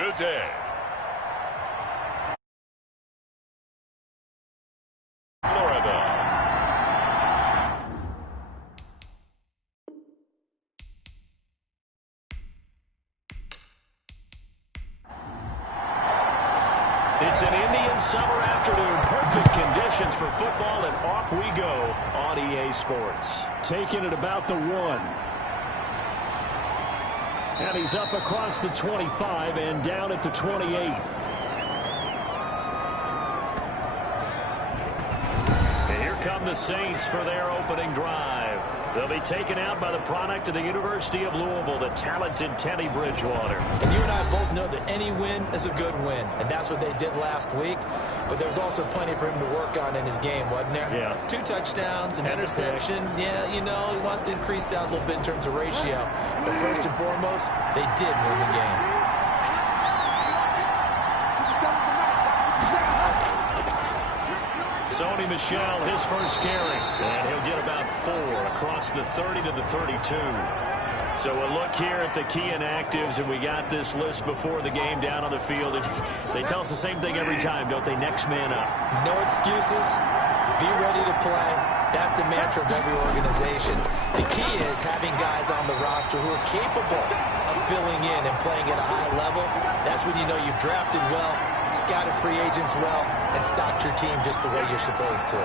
today. Florida. It's an Indian summer afternoon. Perfect conditions for football, and off we go on EA Sports. Taking it about the 1. And he's up across the 25 and down at the 28. And here come the Saints for their opening drive. They'll be taken out by the product of the University of Louisville, the talented Teddy Bridgewater. And you and I both know that any win is a good win, and that's what they did last week. But there's also plenty for him to work on in his game, wasn't there? Yeah. 2 touchdowns, an interception. Yeah, you know, he wants to increase that a little bit in terms of ratio. But first and foremost, they did win the game. Sony Michel, his first carry, and he'll get about 4 across the 30 to the 32. So a look here at the key inactives, and we got this list before the game down on the field. They tell us the same thing every time, don't they? Next man up. No excuses. Be ready to play. That's the mantra of every organization. The key is having guys on the roster who are capable of filling in and playing at a high level. That's when you know you've drafted well, scouted free agents well, and stocked your team just the way you're supposed to.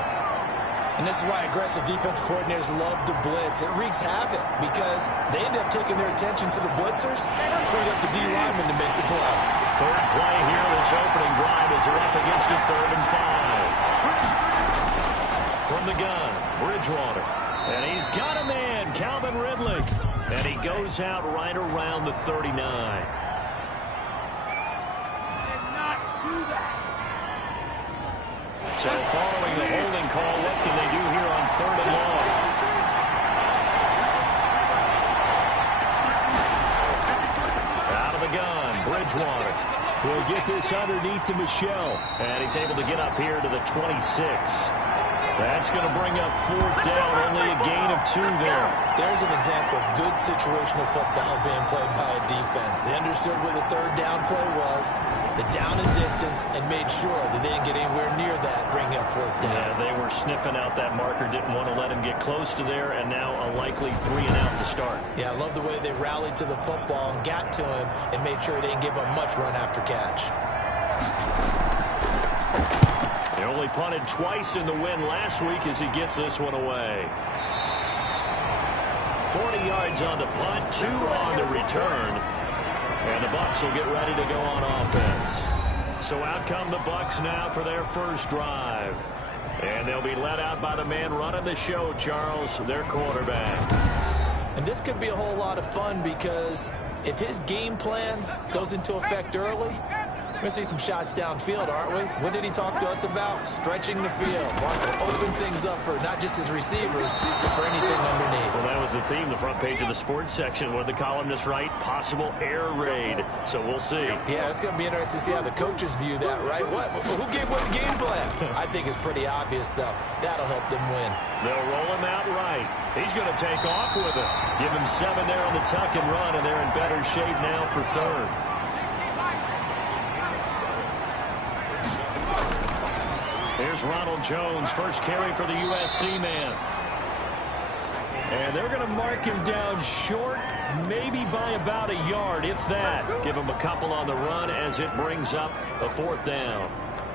And this is why aggressive defense coordinators love to blitz. It wreaks havoc because they end up taking their attention to the blitzers, freed up the D lineman to make the play. Third play here, this opening drive as they're up against a 3rd and 5. From the gun, Bridgewater. And he's got a man, Calvin Ridley. And he goes out right around the 39. So following the holding call, what can they do here on 3rd and long? Out of the gun, Bridgewater will get this underneath to Michel. And he's able to get up here to the 26. That's going to bring up 4th down, only a gain of 2 there. There's an example of good situational football being played by a defense. They understood where the 3rd down play was, the down and distance, and made sure that they didn't get anywhere near that, bringing up 4th down. Yeah, they were sniffing out that marker, didn't want to let him get close to there, and now a likely 3 and out to start. Yeah, I love the way they rallied to the football and got to him and made sure they didn't give up much run after catch. They only punted twice in the win last week as he gets this one away. 40 yards on the punt, 2 on the return. And the Bucs will get ready to go on offense. So out come the Bucs now for their first drive. And they'll be led out by the man running the show, Charles, their quarterback. And this could be a whole lot of fun because if his game plan goes into effect early, we're going to see some shots downfield, aren't we? What did he talk to us about? Stretching the field. Want to open things up for not just his receivers, but for anything underneath. Well, that was the theme, the front page of the sports section. What did the columnist write? Possible air raid. So we'll see. Yeah, it's going to be interesting to see how the coaches view that, right? Who gave what game plan? I think it's pretty obvious, though. That'll help them win. They'll roll him out right. He's going to take off with it. Give him 7 there on the tuck and run, and they're in better shape now for 3rd. Here's Ronald Jones, first carry for the USC man. And they're going to mark him down short, maybe by about a yard, if that. Give him a couple on the run as it brings up a 4th down.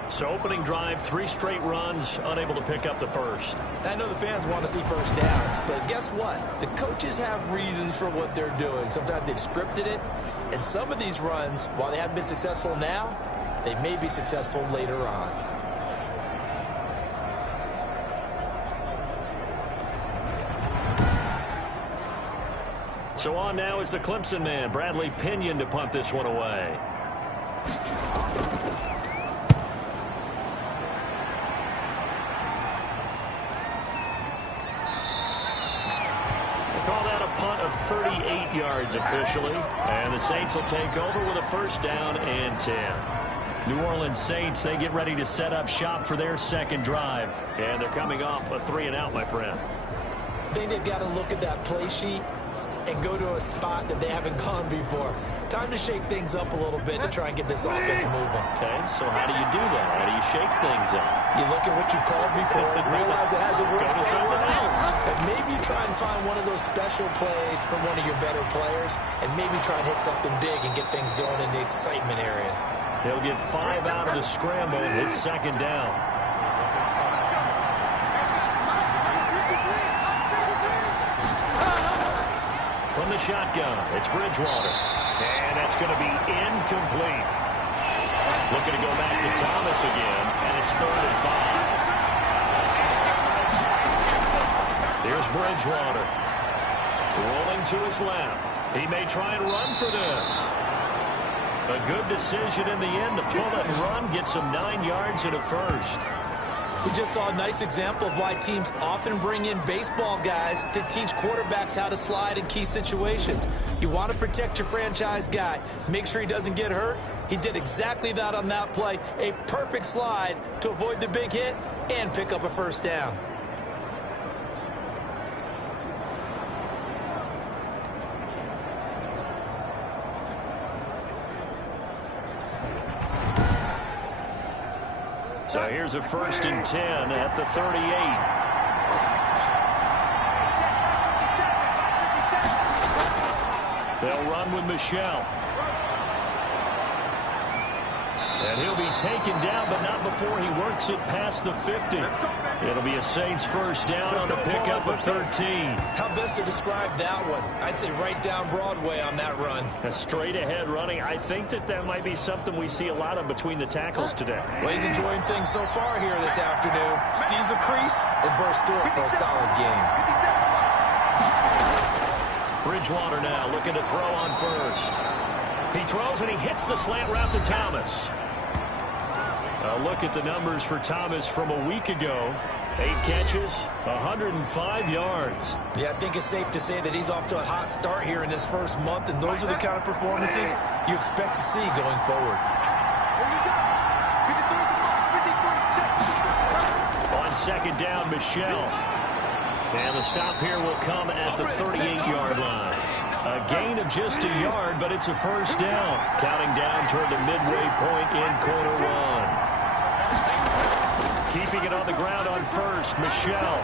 So opening drive, 3 straight runs, unable to pick up the first. I know the fans want to see first downs, but guess what? The coaches have reasons for what they're doing. Sometimes they've scripted it, and some of these runs, while they haven't been successful now, they may be successful later on. So on now is the Clemson man, Bradley Pinion, to punt this one away. They call that a punt of 38 yards officially. And the Saints will take over with a 1st down and 10. New Orleans Saints, they get ready to set up shop for their 2nd drive. And they're coming off a 3 and out, my friend. I think they've got to look at that play sheet and go to a spot that they haven't gone before. Time to shake things up a little bit to try and get this offense moving. Okay, so how do you do that? How do you shake things up? You look at what you called before, realize it hasn't worked somewhere else. And maybe you try and find one of those special plays from one of your better players, and maybe try and hit something big and get things going in the excitement area. He'll get 5 out of the scramble. It's second down. From the shotgun, it's Bridgewater. And that's going to be incomplete. Looking to go back to Thomas again, and it's 3rd and 5. Here's Bridgewater. Rolling to his left. He may try and run for this. A good decision in the end to pull it and run, get some 9 yards and a first. We just saw a nice example of why teams often bring in baseball guys to teach quarterbacks how to slide in key situations. You want to protect your franchise guy. Make sure he doesn't get hurt. He did exactly that on that play. A perfect slide to avoid the big hit and pick up a first down. So here's a 1st and 10 at the 38. They'll run with Michelle. And he'll be taken down, but not before he works it past the 50. It'll be a Saints first down on the pickup of 13. How best to describe that one? I'd say right down Broadway on that run. A straight ahead running. I think that might be something we see a lot of between the tackles today. Well, he's enjoying things so far here this afternoon. Sees a crease and bursts through it for a solid gain. Bridgewater now looking to throw on first. He throws and he hits the slant route to Thomas. A look at the numbers for Thomas from a week ago. 8 catches, 105 yards. Yeah, I think it's safe to say that he's off to a hot start here in this first month, and those are the kind of performances you expect to see going forward. On second down, Michelle. And the stop here will come at the 38-yard line. A gain of just a yard, but it's a first down. Counting down toward the midway point in quarter 1. Keeping it on the ground on first, Michelle.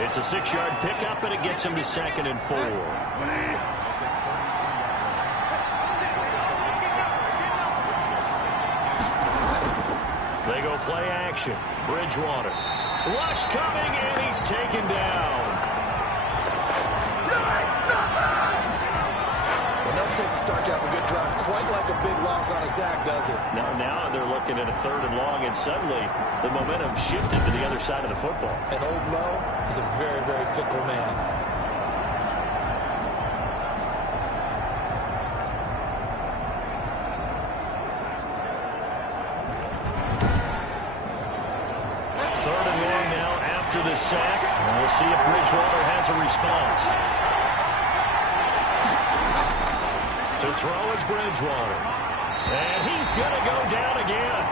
It's a 6-yard pickup, and it gets him to 2nd and 4. They go play action. Bridgewater. Rush coming, and he's taken down. Enough takes a start to have a good drive. Quite like a big loss on a sack, does it? Now they're looking at a 3rd and long, and suddenly the momentum shifted to the other side of the football. And old Mo is a very, very fickle man. Third and long now after the sack. And we'll see if Bridgewater has a response. To throw is Bridgewater. And he's going to go down again.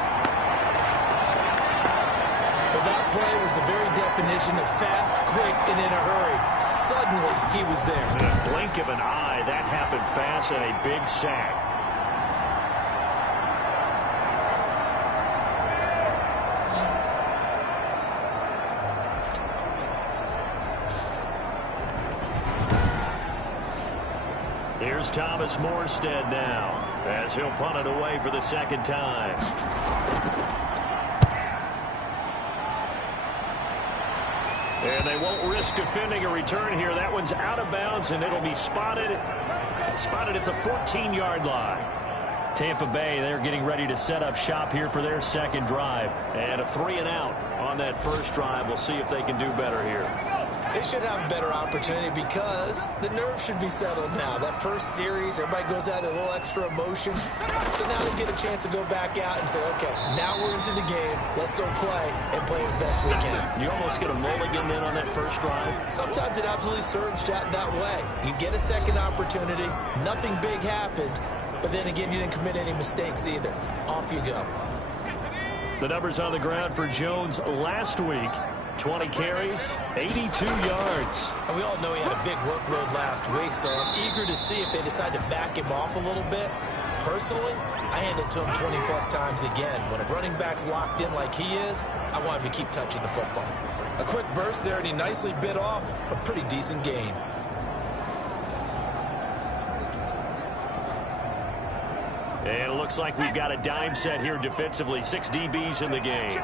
Well, that play was the very definition of fast, quick, and in a hurry. Suddenly, he was there. In a blink of an eye, that happened fast, and a big sack. Here's Thomas Morstead now, as he'll punt it away for the 2nd time. And they won't risk defending a return here. That one's out of bounds, and it'll be spotted at the 14-yard line. Tampa Bay, they're getting ready to set up shop here for their 2nd drive. And a 3-and-out on that first drive. We'll see if they can do better here. They should have a better opportunity because the nerves should be settled now. That first series, everybody goes out with a little extra emotion. So now they get a chance to go back out and say, okay, now we're into the game. Let's go play and play as best we can. You almost get a mulligan then on that first drive. Sometimes it absolutely serves that way. You get a second opportunity. Nothing big happened. But then again, you didn't commit any mistakes either. Off you go. The numbers on the ground for Jones last week. 20 carries, 82 yards. And we all know he had a big workload last week, so I'm eager to see if they decide to back him off a little bit. Personally, I hand it to him 20-plus times again. When a running back's locked in like he is, I want him to keep touching the football. A quick burst there, and he nicely bit off a pretty decent gain. And it looks like we've got a dime set here defensively. 6 DBs in the game.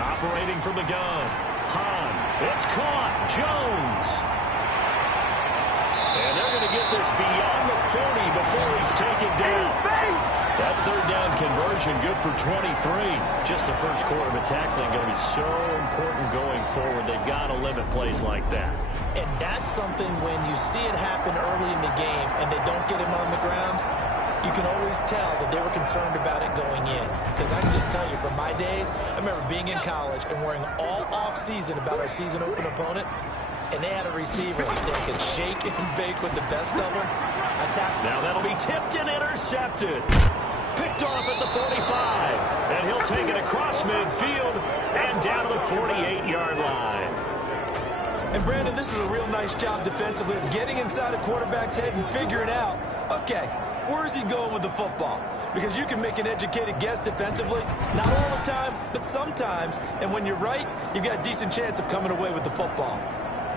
Operating from the gun. Hahn. It's caught. Jones. And they're going to get this beyond the 40 before he's taken down. That third down conversion good for 23. Just the first quarter of tackling going to be so important going forward. They've got to limit plays like that. And that's something when you see it happen early in the game and they don't get him on the ground, you can always tell that they were concerned about it going in. Because I can just tell you from my days, I remember being in college and worrying all off-season about our season open opponent. And they had a receiver that could shake and bake with the best of them. Now that'll be tipped and intercepted. Picked off at the 45. And he'll take it across midfield and down to the 48-yard line. And Brandon, this is a real nice job defensively of getting inside a quarterback's head and figuring out, okay, where's he going with the football? Because you can make an educated guess defensively, not all the time, but sometimes. And when you're right, you've got a decent chance of coming away with the football.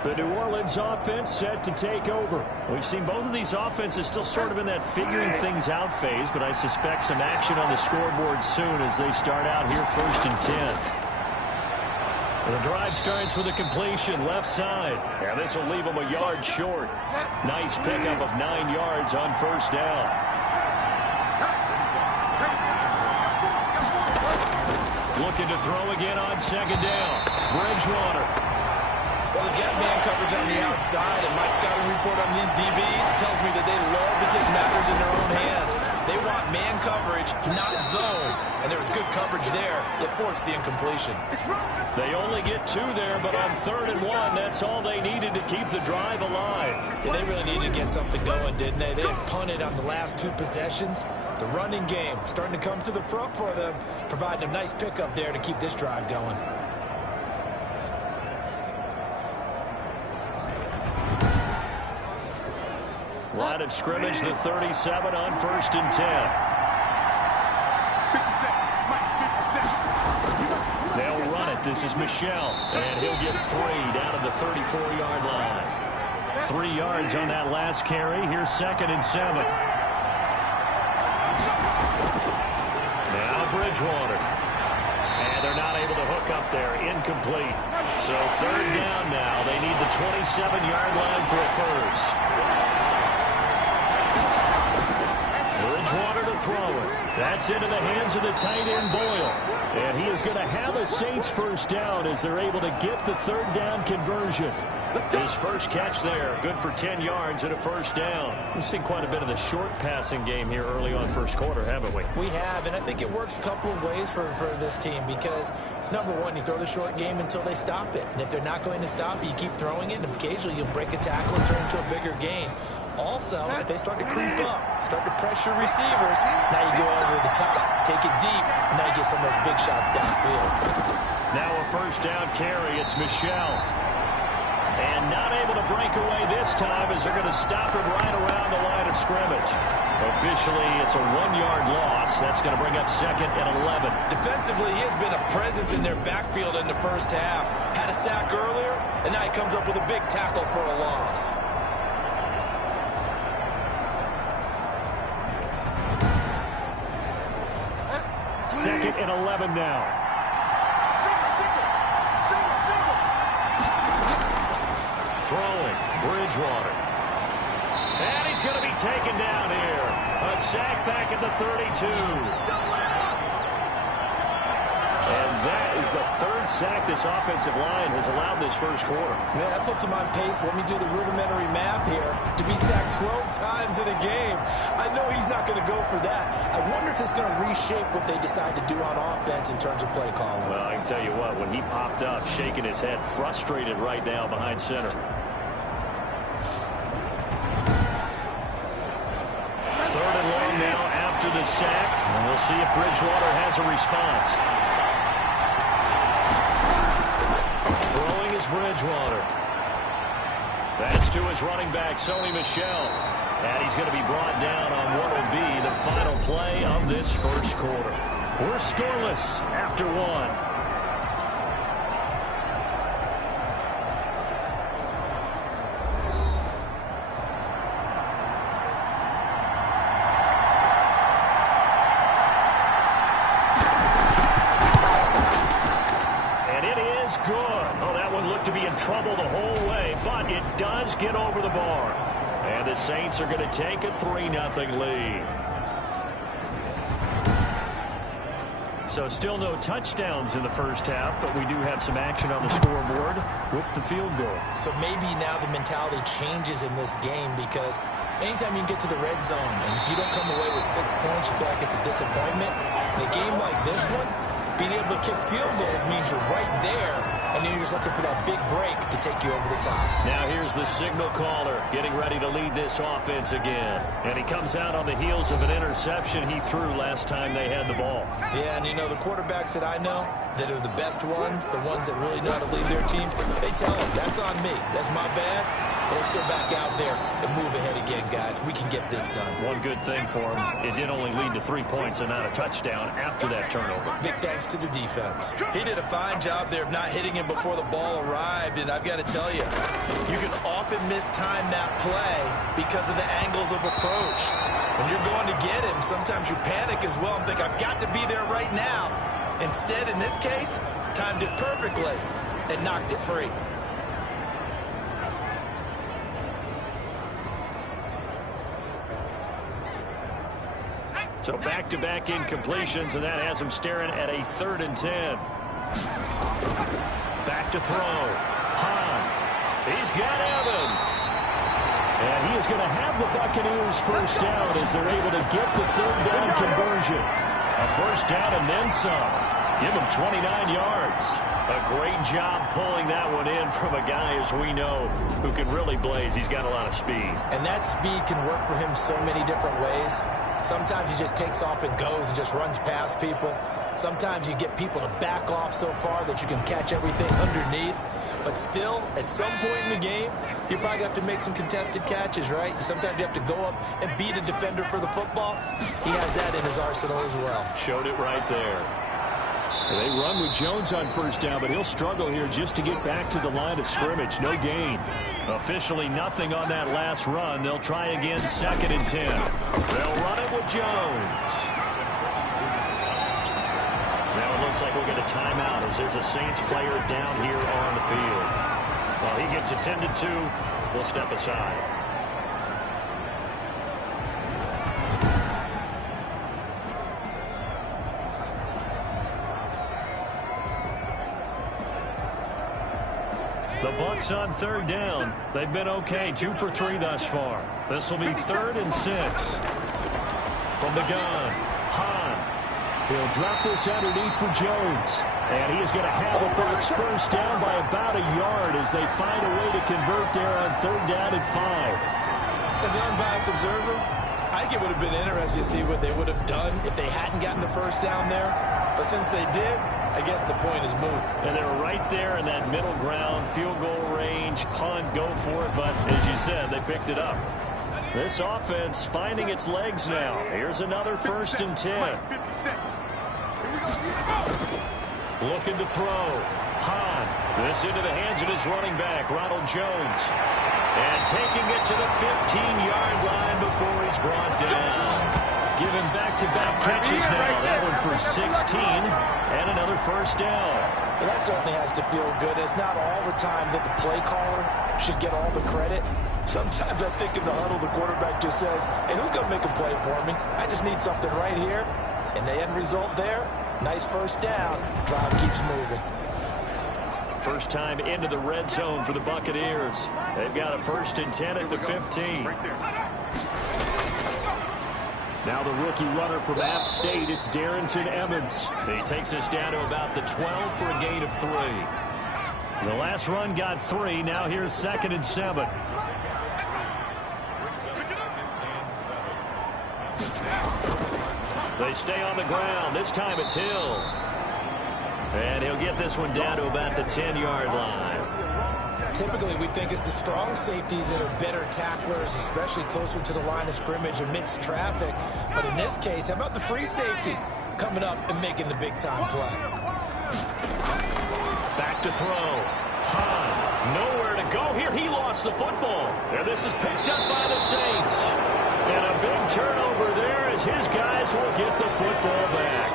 The New Orleans offense set to take over. We've seen both of these offenses still sort of in that figuring things out phase, but I suspect some action on the scoreboard soon as they start out here 1st and 10. The drive starts with a completion left side. And this will leave them a yard short. Nice pickup of 9 yards on first down. Looking to throw again on second down. Bridgewater. Well, they've got man coverage on the outside, and my scouting report on these DBs tells me that they love to take matters in their own hands. They want man coverage, not zone. And there was good coverage there that forced the incompletion. They only get 2 there, but on 3rd and 1, that's all they needed to keep the drive alive. Yeah, they really needed to get something going, didn't they? They had punted on the last 2 possessions. The running game starting to come to the front for them, providing a nice pickup there to keep this drive going. Line of scrimmage, the 37 on 1st and 10. They'll run it. This is Michel, and he'll get 3 down to the 34-yard line. 3 yards on that last carry. Here's 2nd and 7. Now Bridgewater. And they're not able to hook up there. Incomplete. So 3rd down now. They need the 27-yard line for a first. Bridgewater to throw it. That's into the hands of the tight end, Boyle. And he is going to have a Saints first down as they're able to get the 3rd down conversion. His first catch there, good for 10 yards and a first down. We've seen quite a bit of the short passing game here early on first quarter, haven't we? We have, and I think it works a couple of ways for this team because, number one, you throw the short game until they stop it. And if they're not going to stop it, you keep throwing it, and occasionally you'll break a tackle and turn it into a bigger gain. Also, if they start to creep up, start to pressure receivers, now you go over the top, take it deep, and now you get some of those big shots downfield. Now a first down carry, it's Michel. And not able to break away this time as they're going to stop him right around the line of scrimmage. Officially, it's a 1-yard loss. That's going to bring up 2nd and 11. Defensively, he has been a presence in their backfield in the first half. Had a sack earlier, and now he comes up with a big tackle for a loss. Second and 11 now. Throwing, Bridgewater. And he's going to be taken down here. A sack back at the 32. And that is the 3rd sack this offensive line has allowed this first quarter. Yeah, that puts him on pace. Let me do the rudimentary math here. To be sacked 12 times in a game. I know he's not going to go for that. I wonder if it's going to reshape what they decide to do on offense in terms of play calling. Well, I can tell you what, when he popped up, shaking his head, frustrated right now behind center. 3rd and long now after the sack. And we'll see if Bridgewater has a response. Bridgewater. That's to his running back, Sony Michel. And he's going to be brought down on what will be the final play of this first quarter. We're scoreless after one. Good. Oh, that one looked to be in trouble the whole way, but it does get over the bar. And the Saints are going to take a 3-0 lead. So still no touchdowns in the first half, but we do have some action on the scoreboard with the field goal. So maybe now the mentality changes in this game, because anytime you can get to the red zone, and if you don't come away with 6 points, you feel like it's a disappointment. In a game like this one, being able to kick field goals means you're right there, and then you're just looking for that big break to take you over the top. Now here's the signal caller getting ready to lead this offense again. And he comes out on the heels of an interception he threw last time they had the ball. Yeah, and you know, the quarterbacks that I know that are the best ones, the ones that really know how to lead their team, they tell them, that's on me. That's my bad. But let's go back out there and move ahead again, guys. We can get this done. One good thing for him, it did only lead to 3 points and not a touchdown after that turnover. Big thanks to the defense. He did a fine job there of not hitting him before the ball arrived, and I've got to tell you, you can often mistime that play because of the angles of approach. When you're going to get him, sometimes you panic as well and think, I've got to be there right now. Instead, in this case, timed it perfectly and knocked it free. So back-to-back incompletions, and that has him staring at a 3rd and 10. Back to throw. Hahn. He's got Evans. And he is going to have the Buccaneers first down as they're able to get the 3rd down conversion. A first down and then some. Give him 29 yards. A great job pulling that one in from a guy, as we know, who can really blaze. He's got a lot of speed. And that speed can work for him so many different ways. Sometimes he just takes off and goes and just runs past people. Sometimes you get people to back off so far that you can catch everything underneath. But still, at some point in the game, you probably have to make some contested catches, right? Sometimes you have to go up and beat a defender for the football. He has that in his arsenal as well. Showed it right there. They run with Jones on first down, but he'll struggle here just to get back to the line of scrimmage. No gain. Officially nothing on that last run. They'll try again, 2nd and 10. They'll run it with Jones. Now it looks like we'll get a timeout as there's a Saints player down here on the field. While he gets attended to, we'll step aside. The Bucs on 3rd down. They've been okay, 2 for 3 thus far. This will be 3rd and 6. From the gun, Hahn. He'll drop this underneath for Jones. And he is going to have a Bucs first down by about a yard as they find a way to convert there on 3rd down and 5. As an unbiased observer, I think it would have been interesting to see what they would have done if they hadn't gotten the first down there. But since they did, I guess the point is moot. And they're right there in that middle ground, field goal range, punt, go for it. But as you said, they picked it up. This offense finding its legs now. Here's another 1st and 10. Looking to throw. Hahn. This into the hands of his running back, Ronald Jones. And taking it to the 15-yard line before he's brought down. Given back-to-back catches now. That one for 16 and another first down. Well, that certainly has to feel good. It's not all the time that the play caller should get all the credit. Sometimes I think in the huddle, the quarterback just says, hey, who's going to make a play for me? I just need something right here. And the end result there, nice first down. Drive keeps moving. First time into the red zone for the Buccaneers. They've got a 1st and 10 at the 15. Now the rookie runner from App State, it's Darrington Evans. He takes us down to about the 12 for a gain of 3. The last run got 3. Now here's 2nd and 7. They stay on the ground. This time it's Hill. And he'll get this one down to about the 10-yard line. typically we think it's the strong safeties that are better tacklers, especially closer to the line of scrimmage amidst traffic. But in this case, how about the free safety coming up and making the big-time play? Back to throw. Nowhere to go here. He lost the football. And this is picked up by the Saints. And a big turnover there as his guys will get the football back.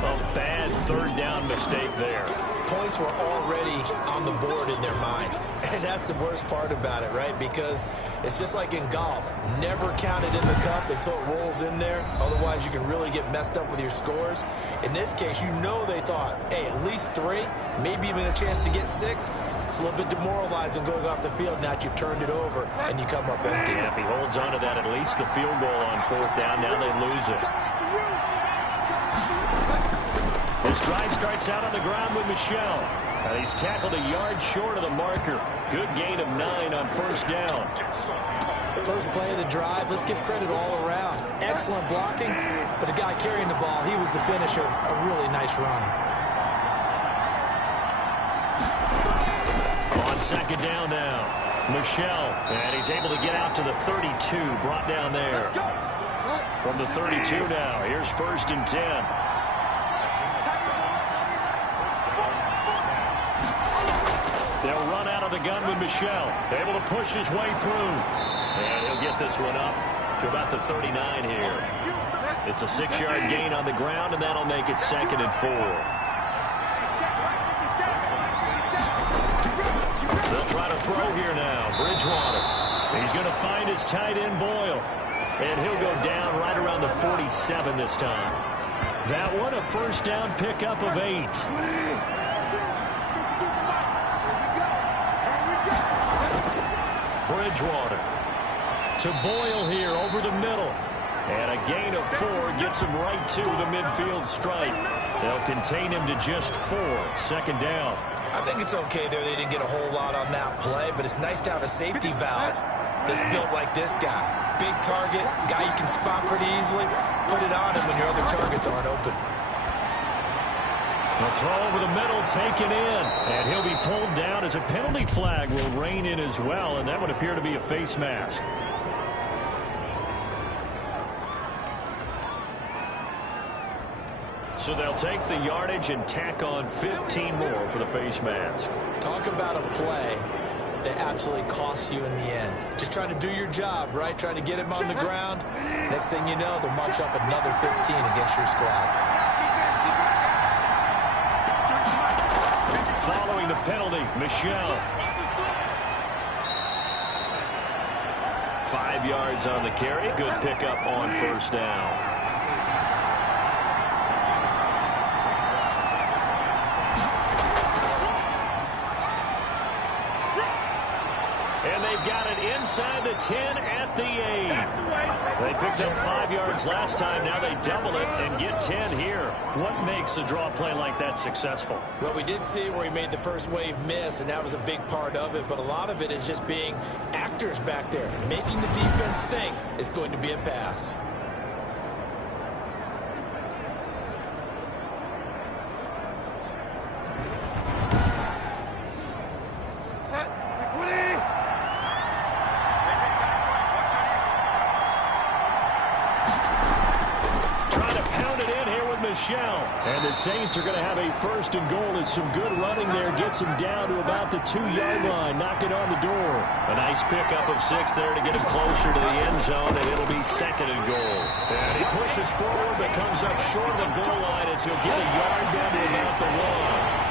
A bad third down mistake there. Points were already on the board in their mind. And that's the worst part about it, right? Because it's just like in golf. Never count it in the cup until it rolls in there. Otherwise, you can really get messed up with your scores. In this case, you know they thought, hey, at least 3, maybe even a chance to get 6. It's a little bit demoralizing going off the field. Now that you've turned it over and you come up empty. And if he holds on to that, at least the field goal on 4th down. Now they lose it. This drive starts out on the ground with Michel. And he's tackled a yard short of the marker. Good gain of 9 on 1st down. First play of the drive, let's give credit all around. Excellent blocking, but the guy carrying the ball, he was the finisher. A really nice run. On 2nd down now, Michel. And he's able to get out to the 32, brought down there. From the 32 now, here's 1st and 10. They'll run out of the gun with Michel. Able to push his way through. And he'll get this one up to about the 39 here. It's a 6-yard gain on the ground, and that'll make it 2nd and 4. They'll try to throw here now. Bridgewater. He's going to find his tight end, Boyle. And he'll go down right around the 47 this time. That one, a 1st down pickup of 8. Bridgewater to Boyle here over the middle. And a gain of 4 gets him right to the midfield stripe. They'll contain him to just 4. 2nd down. I think it's okay there. They didn't get a whole lot on that play, but it's nice to have a safety valve that's built like this guy. Big target, guy you can spot pretty easily. Put it on him when your other targets aren't open. The throw over the middle taken in, and he'll be pulled down as a penalty flag will rein in as well, and that would appear to be a face mask. So they'll take the yardage and tack on 15 more for the face mask. Talk about a play that absolutely costs you in the end. Just trying to do your job, right? Trying to get him on the ground. Next thing you know, they'll march off another 15 against your squad. Following the penalty, Michel. 5 yards on the carry. Good pickup on 1st down. And they've got it inside the 10 at the 8. They picked up 5 yards last time. Now they double it and get 10 here. What makes a draw play like that successful? Well, we did see where he made the first wave miss, and that was a big part of it. But a lot of it is just being actors back there, making the defense think it's going to be a pass. And the Saints are going to have a 1st and goal as some good running there gets him down to about the 2-yard line, knocking on the door. A nice pickup of 6 there to get him closer to the end zone, and it'll be 2nd and goal. And he pushes forward but comes up short of the goal line as he'll get a yard down to about the 1.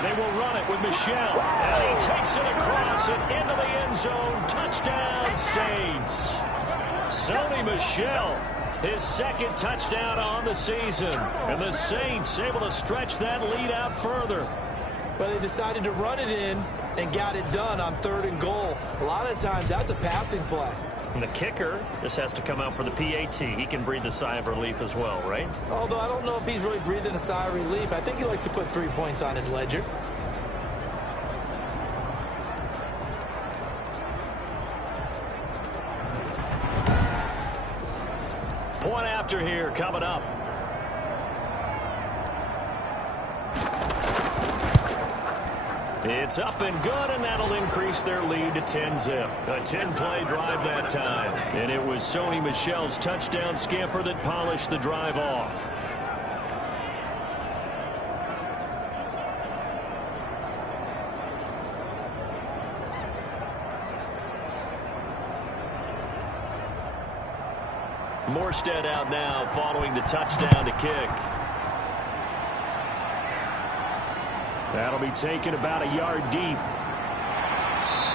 They will run it with Michel. And he takes it across and into the end zone. Touchdown, Saints. Sony Michel, his 2nd touchdown on the season. And the Saints able to stretch that lead out further. Well, they decided to run it in and got it done on 3rd and goal. A lot of times that's a passing play. And the kicker just has to come out for the PAT. He can breathe a sigh of relief as well, right? Although I don't know if he's really breathing a sigh of relief. I think he likes to put 3 points on his ledger. Point after here coming up. It's up and good, and that'll increase their lead to 10-zip. A 10-play drive that time. And it was Sony Michel's touchdown scamper that polished the drive off. Morstead out now following the touchdown to kick. That'll be taken about a yard deep.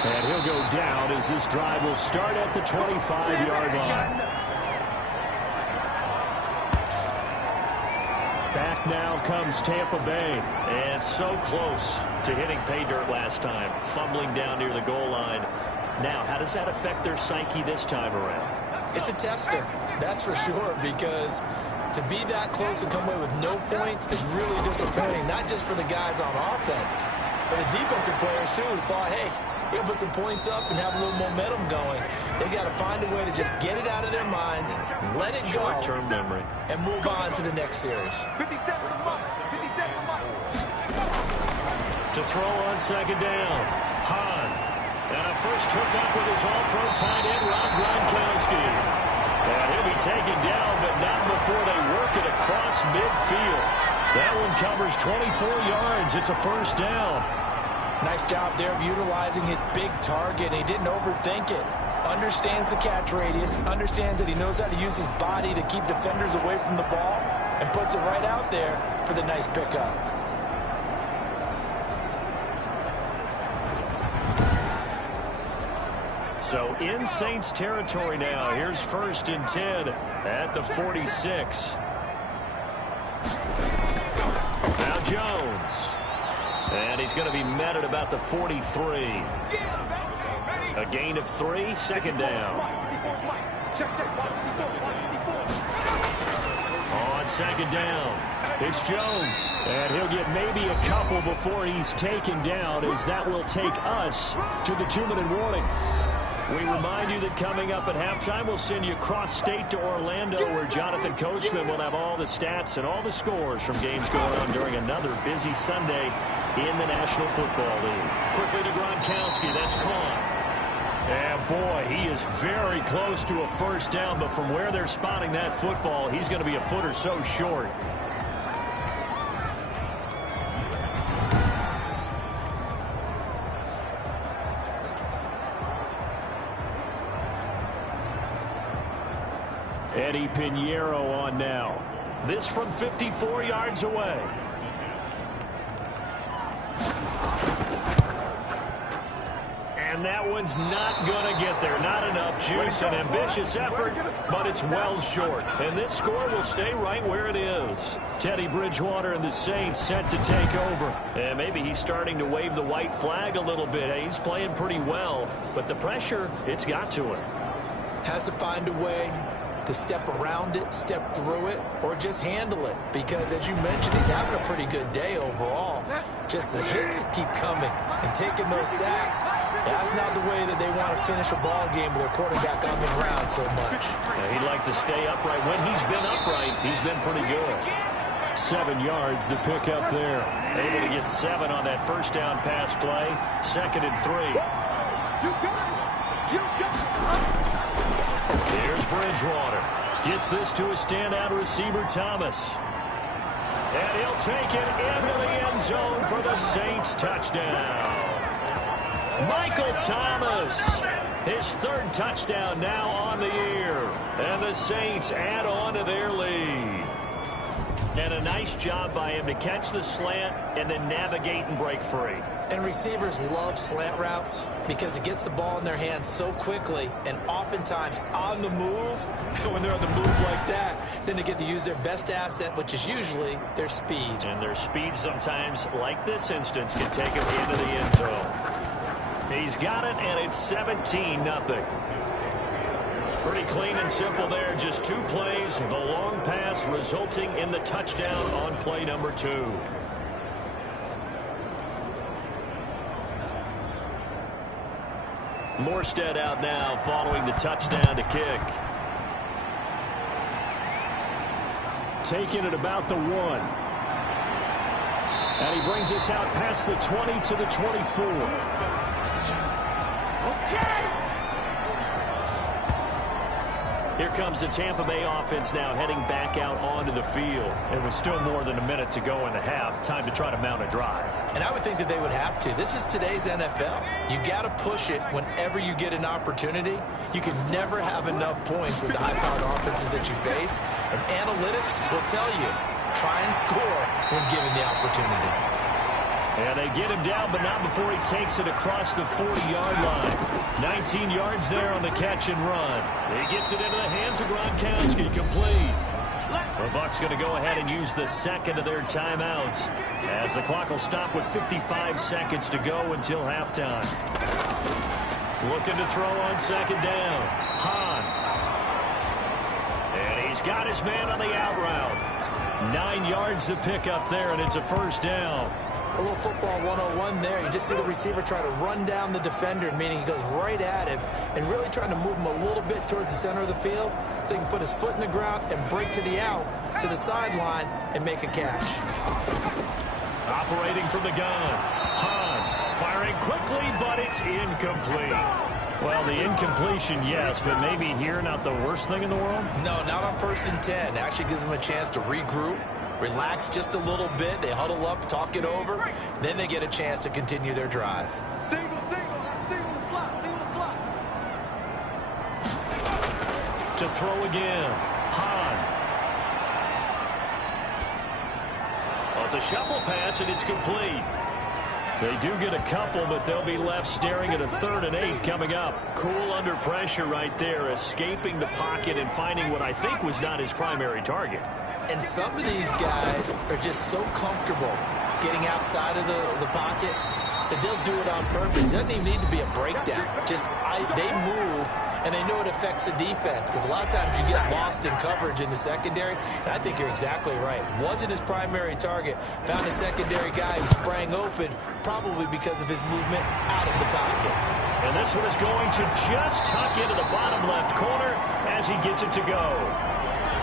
And he'll go down as this drive will start at the 25-yard line. Back now comes Tampa Bay. And so close to hitting pay dirt last time. Fumbling down near the goal line. Now, how does that affect their psyche this time around? It's a tester, that's for sure, because to be that close and come away with no points is really disappointing, not just for the guys on offense, but the defensive players, too, who thought, hey, we're going to put some points up and have a little momentum going. They got to find a way to just get it out of their minds, let it go, short-term memory, and move on to the next series. To throw on second down, Hahn. And a first hookup with his all-pro tight end, Rob Gronkowski. And he'll be taken down, but not before they work it across midfield. That one covers 24 yards. It's a first down. Nice job there of utilizing his big target. He didn't overthink it. Understands the catch radius, understands that he knows how to use his body to keep defenders away from the ball, and puts it right out there for the nice pickup. So in Saints territory now. Here's 1st and 10 at the 46. Now Jones. And he's going to be met at about the 43. A gain of 3, second down. On second down, it's Jones. And he'll get maybe a couple before he's taken down, as that will take us to the 2-minute warning. We remind you that coming up at halftime, we'll send you cross-state to Orlando, where Jonathan Coachman will have all the stats and all the scores from games going on during another busy Sunday in the National Football League. Quickly to Gronkowski, that's caught. And boy, he is very close to a first down, but from where they're spotting that football, he's going to be a foot or so short. Eddie Pinheiro on now. This from 54 yards away. And that one's not going to get there. Not enough juice. An ambitious effort, but it's well short. And this score will stay right where it is. Teddy Bridgewater and the Saints set to take over. And maybe he's starting to wave the white flag a little bit. He's playing pretty well, but the pressure, it's got to him. Has to find a way to step around it, step through it, or just handle it. Because, as you mentioned, he's having a pretty good day overall. Just the hits keep coming and taking those sacks. That's not the way that they want to finish a ball game with their quarterback on the ground so much. Yeah, he'd like to stay upright. When he's been upright, he's been pretty good. 7 yards the pick up there. Able to get 7 on that first down pass play. 2nd and 3. Here's Bridgewater. Gets this to a standout receiver, Thomas. And he'll take it into the end zone for the Saints touchdown. Michael Thomas, his 3rd touchdown now on the year. And the Saints add on to their lead. And a nice job by him to catch the slant and then navigate and break free. And receivers love slant routes because it gets the ball in their hands so quickly and oftentimes on the move. When they're on the move like that, then they get to use their best asset, which is usually their speed. And their speed sometimes, like this instance, can take them into the end zone. He's got it, and it's 17-0. Pretty clean and simple there. Just 2 plays. The long pass resulting in the touchdown on play number 2. Morstead out now following the touchdown to kick. Taking it about the 1. And he brings us out past the 20 to the 24. Here comes the Tampa Bay offense now heading back out onto the field. It was still more than a minute to go in the half. Time to try to mount a drive. And I would think that they would have to. This is today's NFL. You got to push it whenever you get an opportunity. You can never have enough points with the high-powered offenses that you face. And analytics will tell you, try and score when given the opportunity. And they get him down, but not before he takes it across the 40-yard line. 19 yards there on the catch and run. He gets it into the hands of Gronkowski, complete. The Bucs going to go ahead and use the second of their timeouts, as the clock will stop with 55 seconds to go until halftime. Looking to throw on second down. Hahn. And he's got his man on the out route. 9 yards to pick up there, and it's a first down. A little football 101 there. You just see the receiver try to run down the defender, meaning he goes right at him and really trying to move him a little bit towards the center of the field so he can put his foot in the ground and break to the out, to the sideline, and make a catch. Operating from the gun. Hahn firing quickly, but it's incomplete. Well, the incompletion, yes, but maybe here not the worst thing in the world? No, not on 1st and 10. Actually gives them a chance to regroup, relax just a little bit. They huddle up, talk it over. Then they get a chance to continue their drive. Single slot. To throw again. Hahn. Well, it's a shuffle pass, and it's complete. They do get a couple, but they'll be left staring at a 3rd and 8 coming up. Cool under pressure right there, escaping the pocket and finding what I think was not his primary target. And some of these guys are just so comfortable getting outside of the pocket that they'll do it on purpose. It doesn't even need to be a breakdown. They move, and they know it affects the defense, because a lot of times you get lost in coverage in the secondary, and I think you're exactly right. Wasn't his primary target. Found a secondary guy who sprang open, probably because of his movement out of the pocket. And this one is going to just tuck into the bottom left corner as he gets it to go.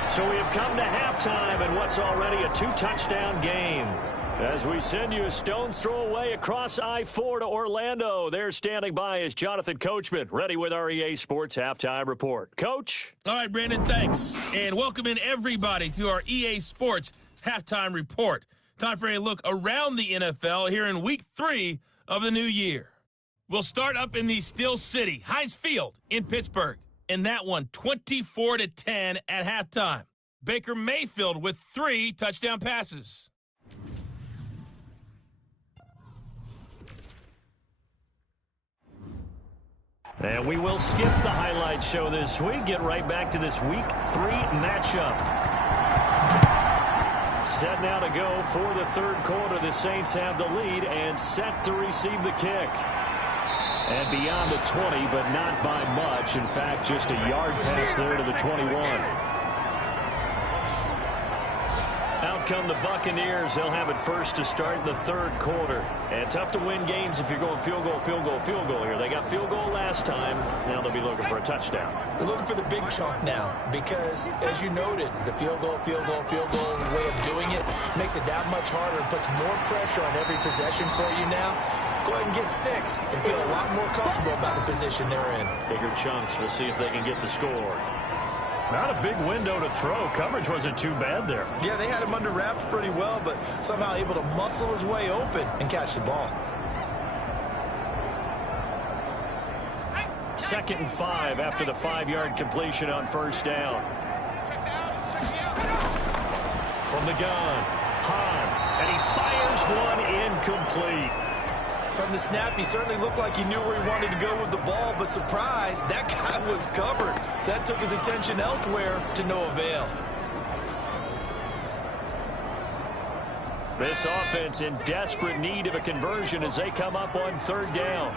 So we have come to halftime in what's already a 2-touchdown game. As we send you a stone's throw away across I-4 to Orlando. There standing by is Jonathan Coachman, ready with our EA Sports Halftime Report. Coach? All right, Brandon, thanks. And welcome in everybody to our EA Sports Halftime Report. Time for a look around the NFL here in Week 3 of the new year. We'll start up in the Steel City, Heinz Field in Pittsburgh. And that one, 24-10 at halftime. Baker Mayfield with 3 touchdown passes. And we will skip the highlight show this week. Get right back to this Week 3 matchup. Set now to go for the 3rd quarter. The Saints have the lead and set to receive the kick. And beyond the 20, but not by much. In fact, just a yard pass there to the 21. Out come the Buccaneers. They'll have it first to start in the 3rd quarter. And tough to win games if you're going field goal here. They got field goal last time. Now they'll be looking for a touchdown. They're looking for the big chunk now because, as you noted, the field goal way of doing it makes it that much harder and puts more pressure on every possession for you now. Go ahead and get 6 and feel a lot more comfortable about the position they're in. Bigger chunks. We'll see if they can get the score. Not a big window to throw. Coverage wasn't too bad there. Yeah, they had him under wraps pretty well, but somehow able to muscle his way open and catch the ball. 2nd and 5 after the 5-yard completion on 1st down. From the gun, Hahn, and he fires one incomplete. From the snap, he certainly looked like he knew where he wanted to go with the ball, but surprise, that guy was covered. So that took his attention elsewhere to no avail. This offense in desperate need of a conversion as they come up on 3rd down.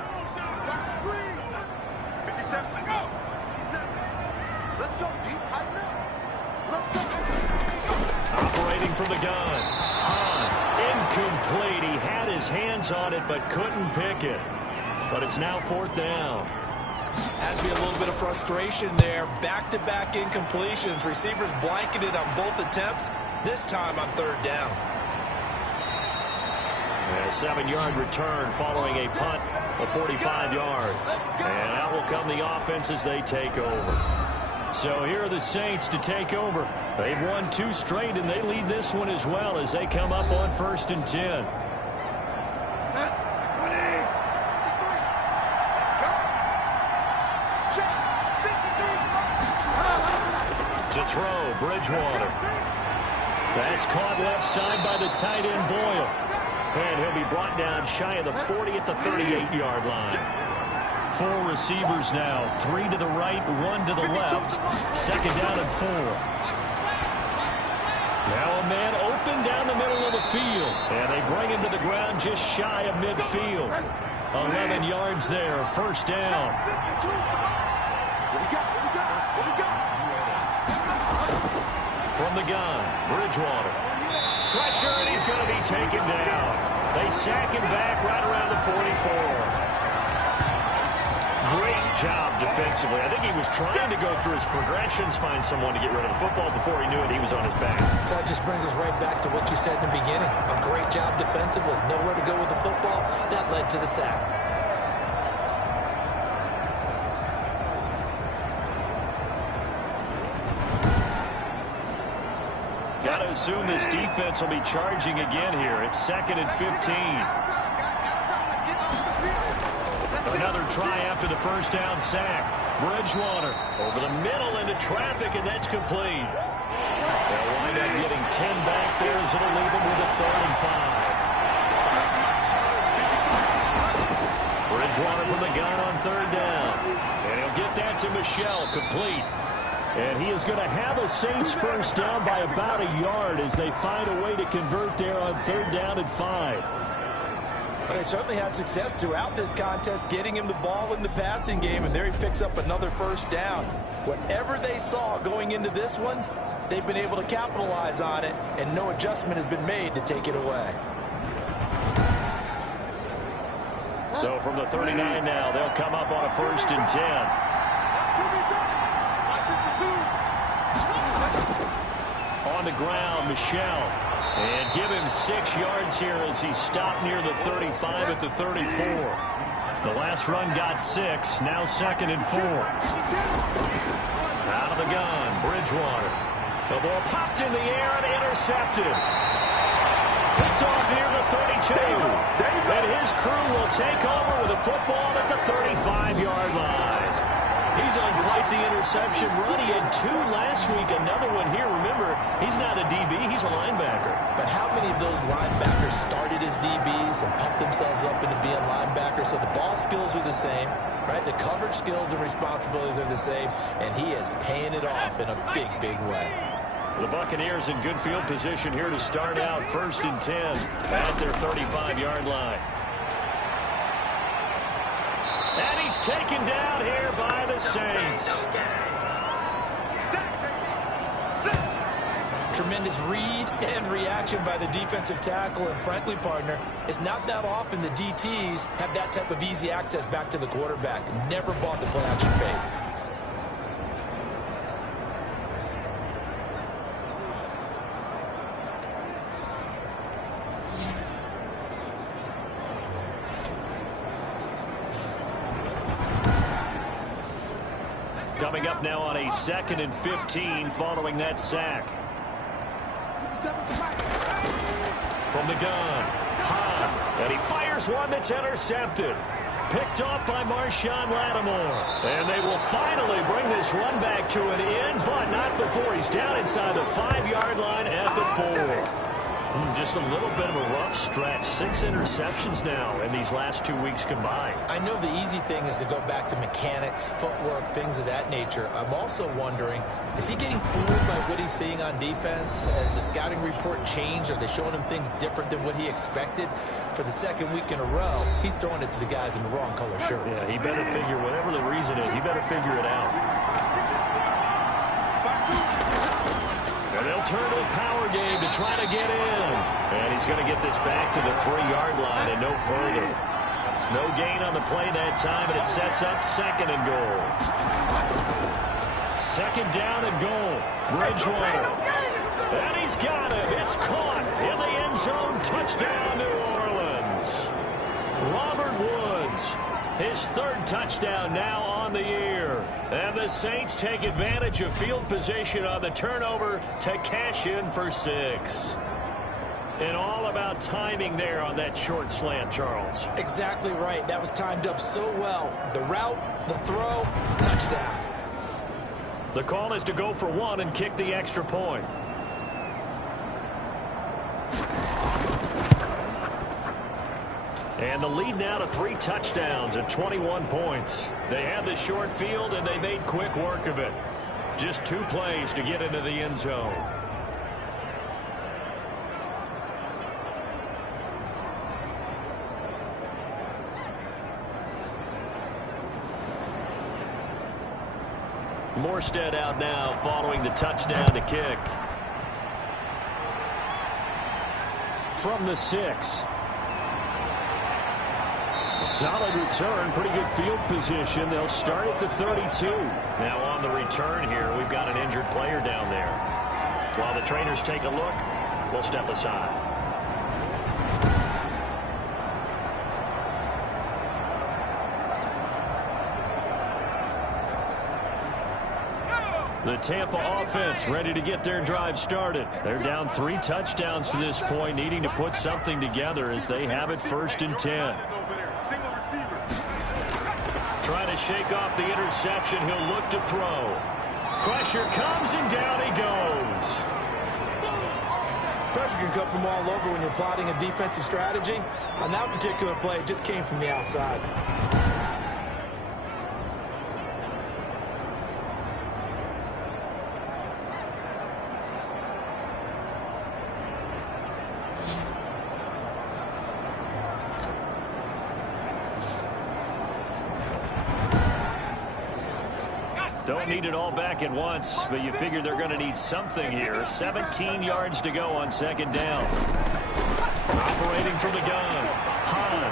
Let's go, D. Tighten up. Let's go. Operating from the gun. Hahn, incomplete. He had his hands on it but couldn't pick it. But it's now 4th down. Has to be a little bit of frustration there. Back-to-back incompletions. Receivers blanketed on both attempts, this time on 3rd down. A 7-yard return following a punt of 45 yards. And out will come the offense as they take over. So here are the Saints to take over. They've won 2 straight, and they lead this one as well as they come up on 1st and 10. To throw, Bridgewater. That's caught left side by the tight end, Boyle. And he'll be brought down shy of the 40 at the 38-yard line. 4 receivers now, 3 to the right, 1 to the left. 2nd down and 4. Now a man open down the middle of the field. And they bring him to the ground just shy of midfield. 11 yards there, 1st down. From the gun, Bridgewater. Pressure, and he's going to be taken down. They sack him back right around the 44. Great job defensively. I think he was trying to go through his progressions, find someone to get rid of the football. Before he knew it, he was on his back. So that just brings us right back to what you said in the beginning. A great job defensively. Nowhere to go with the football. That led to the sack. Got to assume this defense will be charging again here. It's 2nd and 15. Another try after the 1st down sack. Bridgewater over the middle into traffic, and that's complete. They'll wind up getting 10 back there as it'll leave them with a 3rd and 5. Bridgewater from the gun on 3rd down. And he'll get that to Michel, complete. And he is going to have a Saints 1st down by about a yard as they find a way to convert there on 3rd down and 5. They certainly had success throughout this contest, getting him the ball in the passing game, and there he picks up another 1st down. Whatever they saw going into this one, they've been able to capitalize on it, and no adjustment has been made to take it away. So from the 39 now, they'll come up on a 1st and 10. On the ground, Michel. And give him 6 yards here as he stopped near the 35 at the 34. The last run got 6. Now 2nd and 4. Out of the gun, Bridgewater. The ball popped in the air and intercepted. Picked off near the 32. And his crew will take over with a football at the 35-yard line. He's on quite the interception run. He had 2 last week, another one here. Remember, he's not a DB, he's a linebacker. But how many of those linebackers started as DBs and pumped themselves up into being linebackers? So the ball skills are the same, right? The coverage skills and responsibilities are the same, and he is paying it off in a big, big way. The Buccaneers in good field position here to start out 1st and 10 at their 35-yard line. And he's taken down here by the Saints. Tremendous read and reaction by the defensive tackle, and frankly, partner, it's not that often the DTs have that type of easy access back to the quarterback. Never bought the play-action fake. Coming up now on a 2nd and 15 following that sack. From the gun, Hahn, and he fires one that's intercepted. Picked off by Marshawn Lattimore. And they will finally bring this run back to an end, but not before he's down inside the 5-yard line at the 4. Just a little bit of a rough stretch. 6 interceptions now in these last 2 weeks combined. I know the easy thing is to go back to mechanics, footwork, things of that nature. I'm also wondering, is he getting fooled by what he's seeing on defense? Has the scouting report changed? Are they showing him things different than what he expected? For the 2nd week in a row, he's throwing it to the guys in the wrong color shirts. Yeah, he better figure, whatever the reason is, he better figure it out. And they'll turn to a power game to try to get in. And he's going to get this back to the 3-yard line and no further. No gain on the play that time, and it sets up 2nd and goal. 2nd down and goal. Bridgewater. And he's got him. It's caught in the end zone. Touchdown, New Orleans. Robert Woods. His third touchdown now on the year. And the Saints take advantage of field position on the turnover to cash in for 6. And all about timing there on that short slant, Charles. Exactly right. That was timed up so well. The route, the throw, touchdown. The call is to go for 1 and kick the extra point. And the lead now to 3 touchdowns at 21 points. They had the short field, and they made quick work of it. Just 2 plays to get into the end zone. Morstead out now following the touchdown to kick. From the 6. Solid return, pretty good field position. They'll start at the 32. Now on the return here, we've got an injured player down there. While the trainers take a look, we'll step aside. The Tampa offense ready to get their drive started. They're down 3 touchdowns to this point, needing to put something together as they have it 1st and 10. Trying to shake off the interception. He'll look to throw. Pressure comes, and down he goes. Pressure can come from all over when you're plotting a defensive strategy. On that particular play, it just came from the outside. Don't need it all back at once, but you figure they're going to need something here. 17 yards to go on 2nd down. Operating from the gun. Hahn.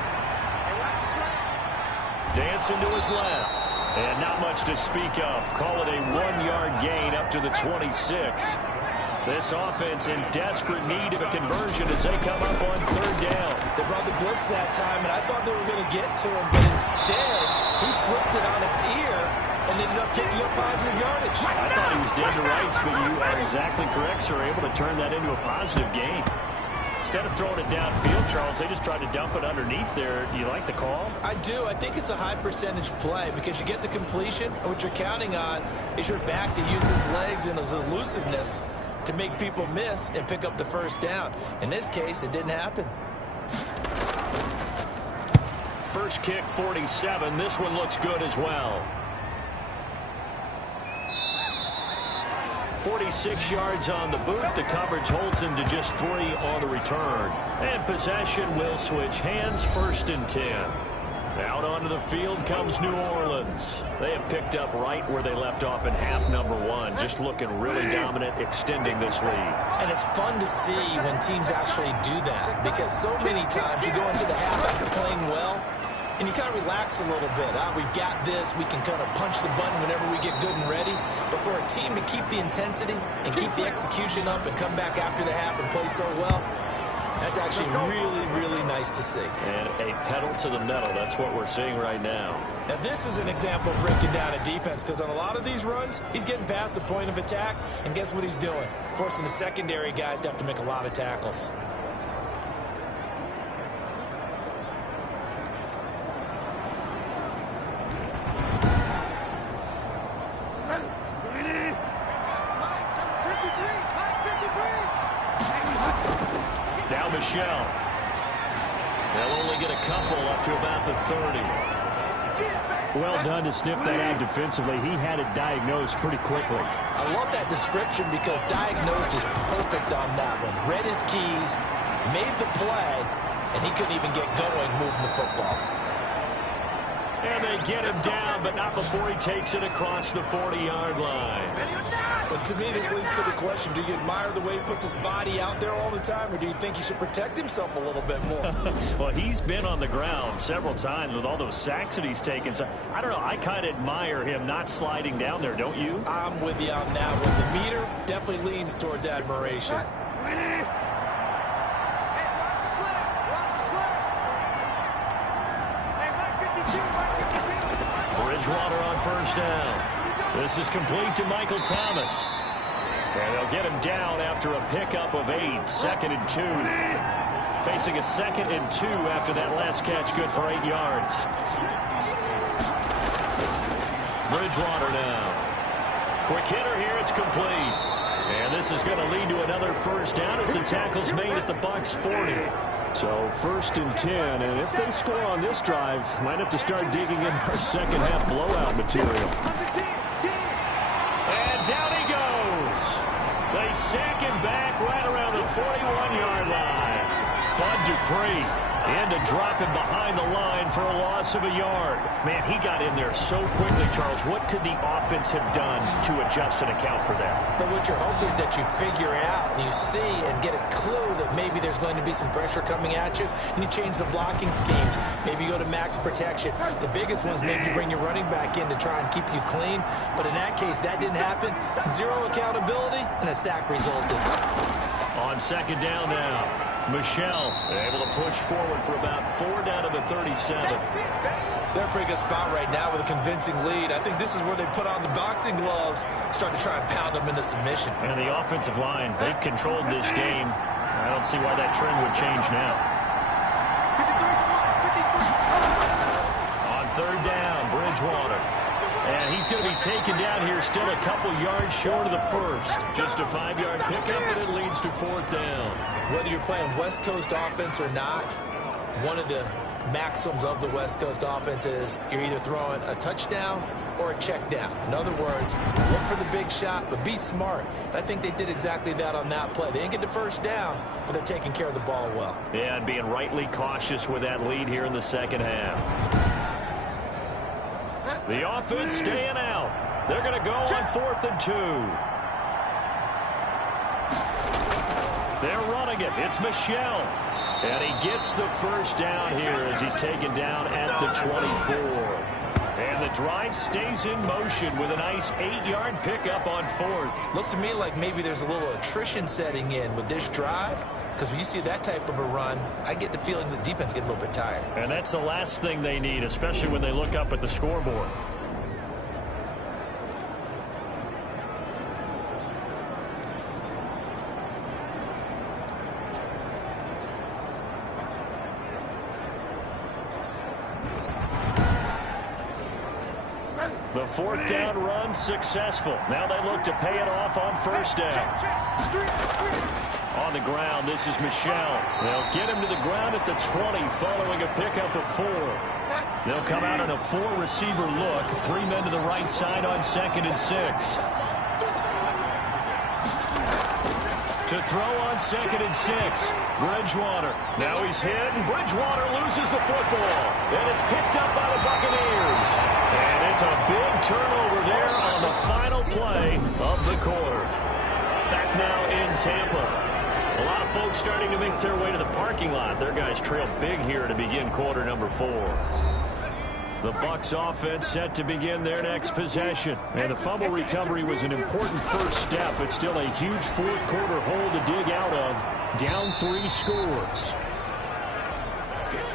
Dancing to his left. And not much to speak of. Call it a 1-yard gain up to the 26. This offense in desperate need of a conversion as they come up on 3rd down. They brought the blitz that time, and I thought they were going to get to him, but instead, he flipped it on its ear and ended up picking up positive yardage. I thought he was dead to rights, but you are exactly correct, sir. Able to turn that into a positive gain. Instead of throwing it downfield, Charles, they just tried to dump it underneath there. Do you like the call? I do. I think it's a high percentage play because you get the completion, and what you're counting on is your back to use his legs and his elusiveness to make people miss and pick up the 1st down. In this case, it didn't happen. First kick, 47. This one looks good as well. 46 yards on the boot. The coverage holds him to just 3 on the return. And possession will switch hands, 1st and 10. Out onto the field comes New Orleans. They have picked up right where they left off in half number 1. Just looking really dominant, extending this lead. And it's fun to see when teams actually do that because so many times you go into the half after playing well and you kind of relax a little bit. We've got this. We can kind of punch the button whenever we get good and ready. But for a team to keep the intensity and keep the execution up and come back after the half and play so well, that's actually really, really nice to see. And a pedal to the metal. That's what we're seeing right now. Now, this is an example of breaking down a defense because on a lot of these runs, he's getting past the point of attack, and guess what he's doing? Forcing the secondary guys to have to make a lot of tackles. Down Michelle. They'll only get a couple up to about the 30. Well done to sniff that out defensively. He had it diagnosed pretty quickly. I love that description because diagnosed is perfect on that one. Read his keys, made the play, and he couldn't even get going moving the football. And they get him down, but not before he takes it across the 40-yard line. But to me, this leads to the question, do you admire the way he puts his body out there all the time, or do you think he should protect himself a little bit more? Well, he's been on the ground several times with all those sacks that he's taken. So, I don't know, I kind of admire him not sliding down there, don't you? I'm with you on that one. The meter definitely leans towards admiration. first down. This is complete to Michael Thomas. And they'll get him down after a pickup of 8, 2nd and 2. Facing a 2nd and 2 after that last catch, good for 8 yards. Bridgewater now. Quick hitter here, it's complete. And this is going to lead to another first down as the tackle's made at the Bucs 40. So 1st and 10, and if they score on this drive, might have to start digging in our second half blowout material. And down he goes. They sack him back right around the 41-yard line. Bud Dupree in to drop him behind the line for a loss of a yard. Man, he got in there so quickly, Charles. What could the offense have done to adjust and account for that? But what you're hoping is that you figure out and you see and get a clue that maybe there's going to be some pressure coming at you, and you change the blocking schemes. Maybe you go to max protection. The biggest one is maybe you bring your running back in to try and keep you clean. But in that case, that didn't happen. 0 accountability, and a sack resulted. On 2nd down now, Michelle able to push forward for about 4 down to the 37. They're in a pretty good spot right now with a convincing lead. I think this is where they put on the boxing gloves, start to try and pound them into submission. And the offensive line, they've controlled this game. I don't see why that trend would change now. On 3rd down, Bridgewater. And he's going to be taken down here still a couple yards short of the first. Just a 5-yard pickup, and it leads to 4th down. Whether you're playing West Coast offense or not, one of the maxims of the West Coast offense is you're either throwing a touchdown or a check down. In other words, look for the big shot, but be smart. And I think they did exactly that on that play. They didn't get the first down, but they're taking care of the ball well. Yeah, and being rightly cautious with that lead here in the second half. The offense staying out. They're going to go on 4th and 2. They're running it. It's Michelle. And he gets the first down here as he's taken down at the 24. And the drive stays in motion with a nice 8-yard pickup on 4th. Looks to me like maybe there's a little attrition setting in with this drive, because when you see that type of a run, I get the feeling the defense gets a little bit tired. And that's the last thing they need, especially when they look up at the scoreboard. The 4th down run successful. Now they look to pay it off on 1st down. On the ground, this is Michelle. They'll get him to the ground at the 20 following a pickup of 4. They'll come out in a 4-receiver look. 3 men to the right side on 2nd and 6. To throw on 2nd and 6. Bridgewater. Now he's hit, and Bridgewater loses the football. And it's picked up by the Buccaneers. And it's a big turnover there on the final play of the quarter. Back now in Tampa. A lot of folks starting to make their way to the parking lot. Their guys trail big here to begin quarter number 4. The Bucs offense set to begin their next possession. And the fumble recovery was an important first step. It's still a huge 4th quarter hole to dig out of. Down 3 scores.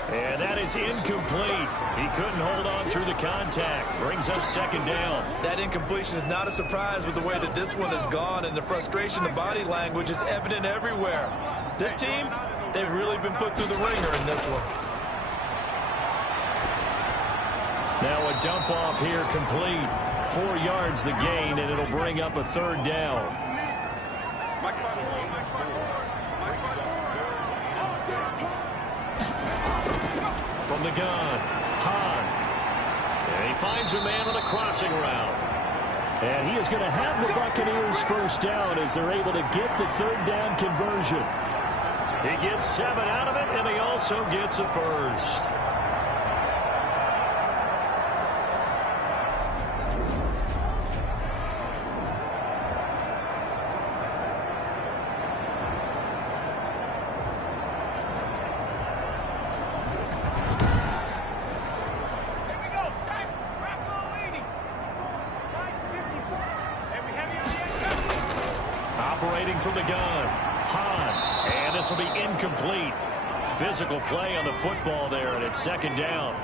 And that is incomplete. He couldn't hold on through the contact. Brings up 2nd down. That incompletion is not a surprise with the way that this one has gone, and the frustration, the body language is evident everywhere. This team, they've really been put through the ringer in this one. Now a dump off here complete. 4 yards the gain, and it'll bring up a 3rd down. From the gun, Hahn. And he finds a man on a crossing route. And he is going to have the Buccaneers first down as they're able to get the 3rd down conversion. He gets 7 out of it, and he also gets a first. Operating from the gun, Hahn, and this will be incomplete. Physical play on the football there, and it's 2nd down.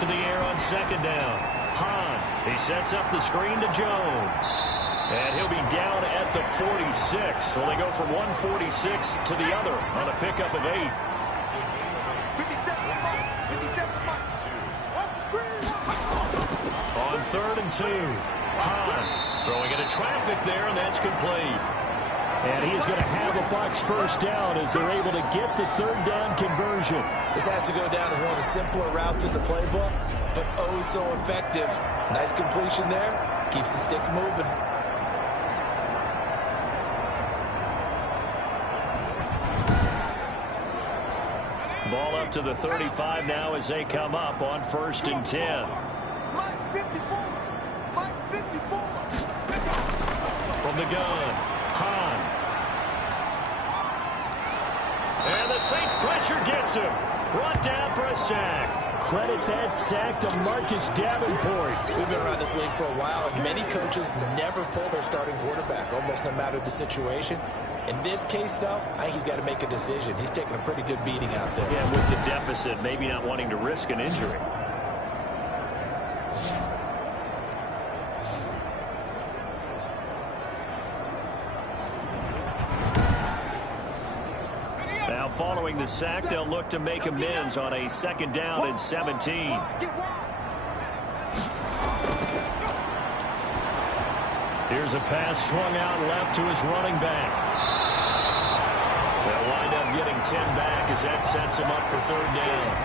to the air on second down. Hahn, he sets up the screen to Jones. And he'll be down at the 46. So they go from 146 to the other on a pickup of 8. On 3rd and 2. Hahn throwing into traffic there, and that's complete. And he is going to have a Bucs first down as they're able to get the 3rd down conversion. This has to go down as one of the simpler routes in the playbook, but oh so effective. Nice completion there. Keeps the sticks moving. Ball up to the 35 now as they come up on 1st and 10. Mike's 54. Mike's 54. From the gun, Hahn. And the Saints pressure gets him. Brought down for a sack. Credit that sack to Marcus Davenport. We've been around this league for a while, and many coaches never pull their starting quarterback, almost no matter the situation. In this case, though, I think he's got to make a decision. He's taking a pretty good beating out there. Yeah, with the deficit, maybe not wanting to risk an injury. Now, following the sack, they'll look to make amends on a 2nd down and 17. Here's a pass swung out left to his running back. They'll wind up getting 10 back as that sets him up for 3rd down.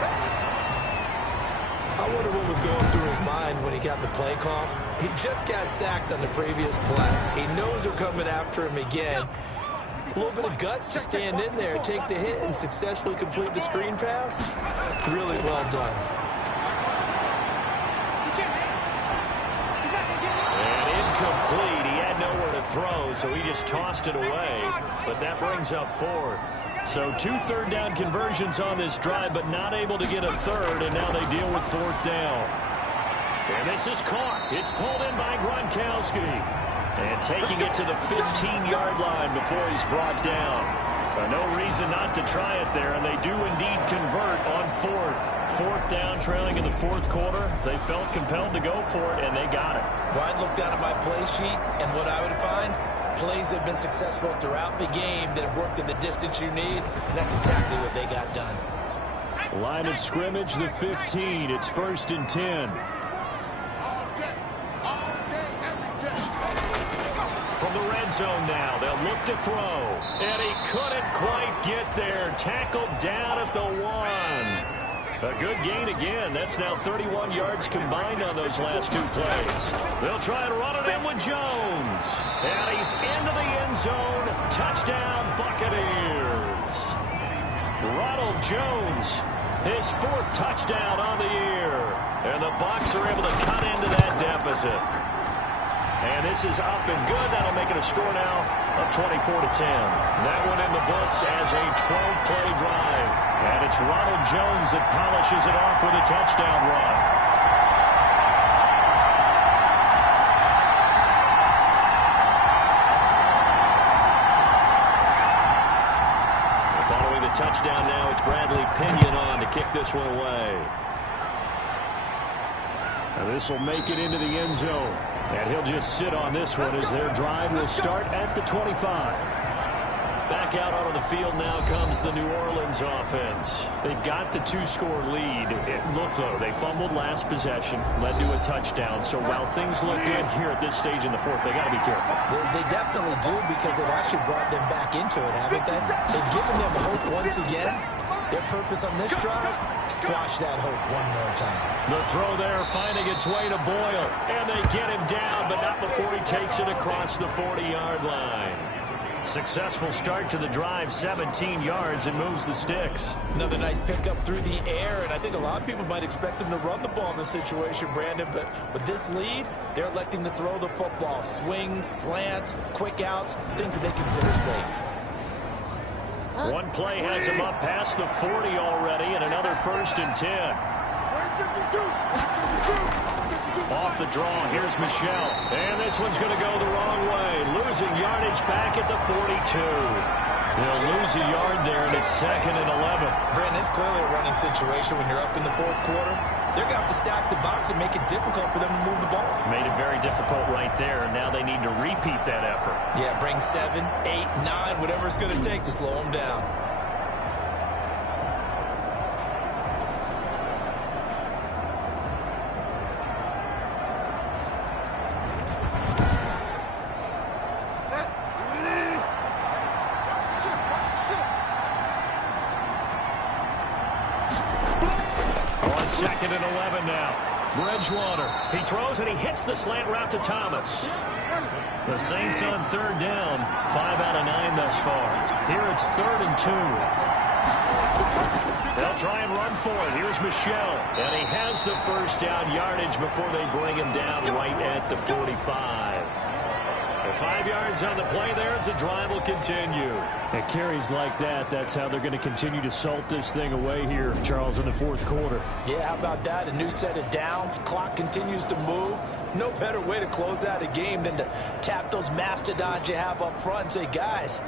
I wonder what was going through his mind when he got the play call. He just got sacked on the previous play. He knows they're coming after him again. A little bit of guts to stand in there, take the hit, and successfully complete the screen pass. Really well done. And incomplete. He had nowhere to throw, so he just tossed it away. But that brings up 4th. So 2 3rd down conversions on this drive, but not able to get a 3rd, and now they deal with 4th down. And this is caught. It's pulled in by Gronkowski. And taking it to the 15-yard line before he's brought down. No reason not to try it there, and they do indeed convert on 4th. 4th down, trailing in the 4th quarter. They felt compelled to go for it, and they got it. Well, I'd look down at my play sheet, and what I would find, plays that have been successful throughout the game that have worked in the distance you need, and that's exactly what they got done. Line of scrimmage, the 15. It's 1st and 10. From the red zone now, they'll look to throw. And he couldn't quite get there. Tackled down at the 1. A good gain again. That's now 31 yards combined on those last 2 plays. They'll try and run it in with Jones. And he's into the end zone. Touchdown, Buccaneers. Ronald Jones, his 4th touchdown on the year. And the Bucs are able to cut into that deficit. And this is up and good. That'll make it a score now of 24-10. That one in the books as a 12-play drive. And it's Ronald Jones that polishes it off with a touchdown run. Following the touchdown now, it's Bradley Pinion on to kick this one away. And this will make it into the end zone. And he'll just sit on this one as their drive will start at the 25. Back out onto the field now comes the New Orleans offense. They've got the 2-score lead. Look, though, they fumbled last possession, led to a touchdown. So while things look good here at this stage in the 4th, they got to be careful. They definitely do, because they've actually brought them back into it, haven't they? They've given them hope once again. Their purpose on this drive, squash that hope one more time. The throw there finding its way to Boyle. And they get him down, but not before he takes it across the 40-yard line. Successful start to the drive, 17 yards, and moves the sticks. Another nice pickup through the air, and I think a lot of people might expect them to run the ball in this situation, Brandon, but with this lead, they're electing to throw the football. Swings, slants, quick outs, things that they consider safe. One play has him up past the 40 already, and another 1st and 10. Off the draw, here's Michel. And this one's going to go the wrong way. Losing yardage back at the 42. They'll lose a yard there, and it's 2nd and 11. Brandon, it's clearly a running situation when you're up in the 4th quarter. they're going to have to stack the box and make it difficult for them to move the ball. Made it very difficult right there. Now they need to repeat that effort. Yeah, bring 7, 8, 9, whatever it's going to take to slow them down. Second and 11 now. Bridgewater. He throws and he hits the slant route to Thomas. The Saints on third down. 5 out of 9 thus far. Here it's 3rd and 2. They'll try and run for it. Here's Michel. And he has the first down yardage before they bring him down right at the 45. 5 yards on the play there as the drive will continue. And carries like that, that's how they're going to continue to salt this thing away here, Charles, in the fourth quarter. Yeah, how about that? A new set of downs. Clock continues to move. No better way to close out a game than to tap those mastodons you have up front and say, guys,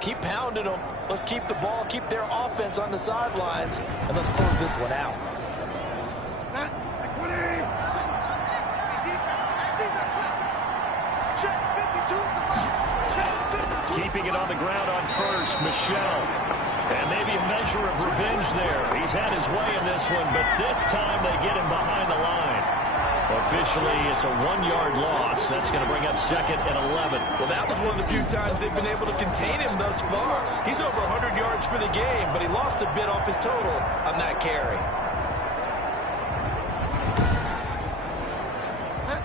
keep pounding them. Let's keep the ball, keep their offense on the sidelines, and let's close this one out. Keeping it on the ground on first, Michel. And maybe a measure of revenge there. He's had his way in this one, but this time they get him behind the line. Officially, it's a 1-yard loss. That's going to bring up 2nd and 11. Well, that was one of the few times they've been able to contain him thus far. He's over 100 yards for the game, but he lost a bit off his total on that carry.